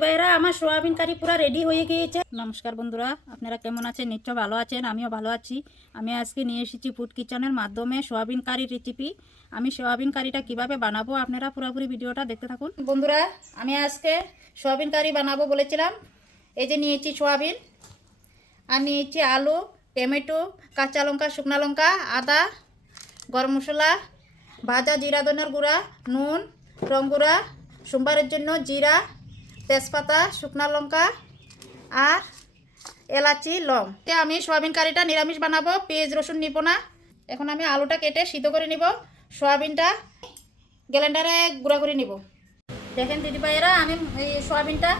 ভাইরা আমার সোয়াবিন কারি পুরো রেডি হয়ে গিয়েছে। নমস্কার বন্ধুরা, আপনারা কেমন আছেন? নিশ্চয় ভালো আছেন, আমিও ভালো আছি। আমি আজকে নিয়ে এসেছি ফুড কিচেনের মাধ্যমে সোয়াবিন কারি রেসিপি। আমি সোয়াবিন কারিটা কিভাবে বানাবো আপনারা পুরোপুরি ভিডিওটা দেখতে থাকুন। বন্ধুরা, আমি আজকে সোয়াবিন কারি বানাবো বলেছিলাম। এই যে নিয়েছি সোয়াবিন, আর নিয়েছি আলু, টমেটো, কাঁচা লঙ্কা, শুকনো লঙ্কা, আদা, গরম মশলা, ভাজা জিরা ধনের গুঁড়া, নুন, রং গুঁড়া, সোমবারের জন্য জিরা, তেজপাতা, শুকনো লঙ্কা আর এলাচি, লং। আমি সোয়াবিন কারিটা নিরামিষ বানাবো, পেঁয়াজ রসুন নিব না। এখন আমি আলুটা কেটে সিদ্ধ করে নিব, সোয়াবিনটা গ্রাইন্ডারে গুঁড়া করে নিব। দেখেন দিদিভাইয়েরা, আমি এই সোয়াবিনটা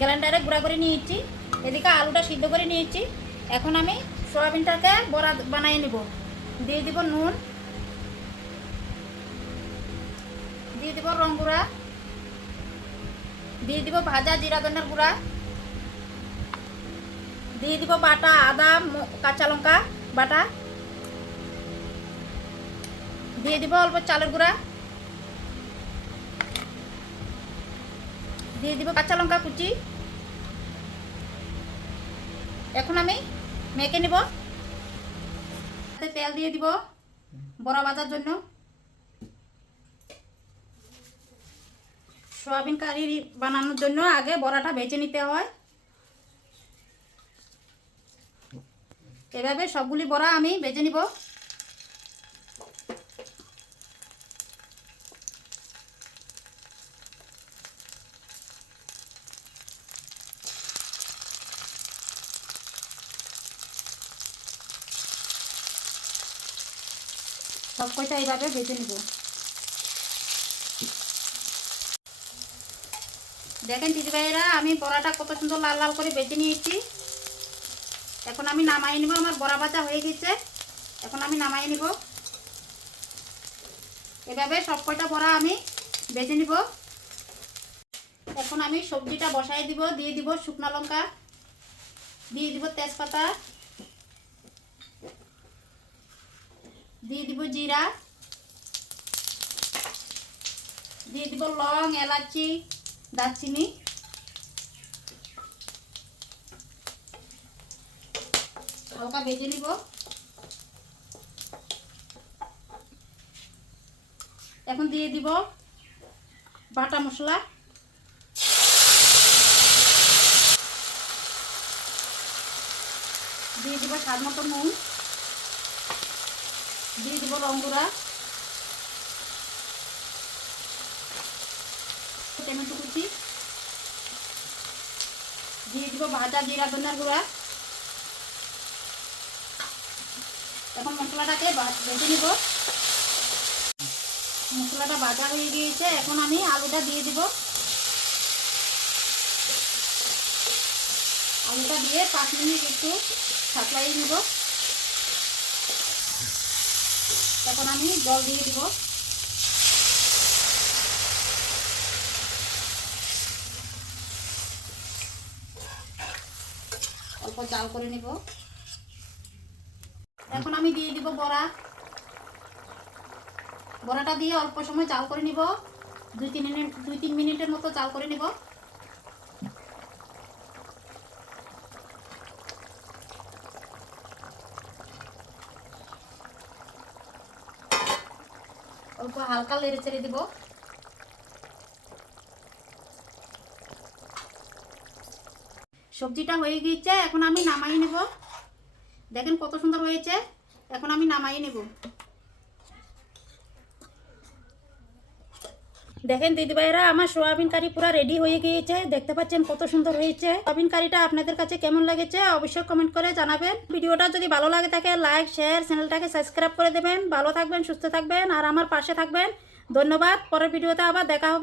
গ্রাইন্ডারে গুঁড়া করে নিয়েছি, এদিকে আলুটা সিদ্ধ করে নিয়েছি। এখন আমি সোয়াবিনটাকে বড়া বানিয়ে নিব। দিয়ে দিব নুন, দিয়ে দিব রং গুঁড়া, দিয়ে দিব ভাজা জিরা ধনের গুঁড়া, দিয়ে দিব বাটা আদা, কাঁচা লঙ্কা বাটা, দিয়ে দিব অল্প চালের গুঁড়া, দিয়ে দিব কাঁচা লঙ্কা কুচি। এখন আমি মেখে নিব। তেল দিয়ে দিব বড়া ভাজার জন্য। সোয়াবিন কারি বানানোর জন্য আগে বড়াটা ভেজে নিতে হয়। এভাবে সবগুলি বড়া আমি ভেজে নিব। সব কয়টা এইভাবে ভেজে নিব। দেখেন দিদিভাইয়েরা, আমি বড়াটা কত সুন্দর লাল লাল করে ভেজে নিয়েছি। এখন আমি নামাই নিব। আমার বড়া ভাজা হয়ে গেছে, এখন আমি নামাই নিব। এভাবে সব কয়টা বড়া আমি ভেজে নিব। এখন আমি সবজিটা বসাই দিব। দিয়ে দিব শুকনো লঙ্কা, দিয়ে দিব তেজপাতা, দিয়ে দিব জিরা, দিয়ে দিব লং, এলাচি, দারচিনি। হালকা ভেজে নিব। এখন দিয়ে দিব বাটা মশলা, দিয়ে দিব স্বাদ মতো নুন, দিয়ে দিব রং গুঁড়া, টমেটো কুচি, দিয়ে দিব ভাজা জিরা ধনের গুঁড়া। এখন মশলাটাকে ভেজে নিব। মশলাটা ভাজা হয়ে গিয়েছে, এখন আমি আলুটা দিয়ে দিব। আলুটা দিয়ে 5 মিনিট একটু সাঁতলাই নিব। এখন আমি জল দিয়ে দিব। অল্প জাল করে নিব। এখন আমি দিয়ে দিব বড়া। বড়াটা দিয়ে অল্প সময় জাল করে নিব। 2-3 মিনিটের মতো জাল করে নিব। অল্প হালকা নেড়ে চেড়ে দিব। সবজিটা হয়ে গিয়েছে, এখন আমি নামাই নেব। দেখেন কত সুন্দর হয়েছে। এখন আমি নামাই নেব। দেখেন দিদিভাইরা, আমার সোয়াবিন কারি পুরো রেডি হয়ে গিয়েছে। দেখতে পাচ্ছেন কত সুন্দর হয়েছে। সোয়াবিন কারিটা আপনাদের কাছে কেমন লেগেছে অবশ্যই কমেন্ট করে জানাবেন। ভিডিওটা যদি ভালো লাগে থাকে লাইক শেয়ার, চ্যানেলটাকে সাবস্ক্রাইব করে দেবেন। ভালো থাকবেন, সুস্থ থাকবেন আর আমার পাশে থাকবেন। ধন্যবাদ। পরের ভিডিওতে আবার দেখা হবে।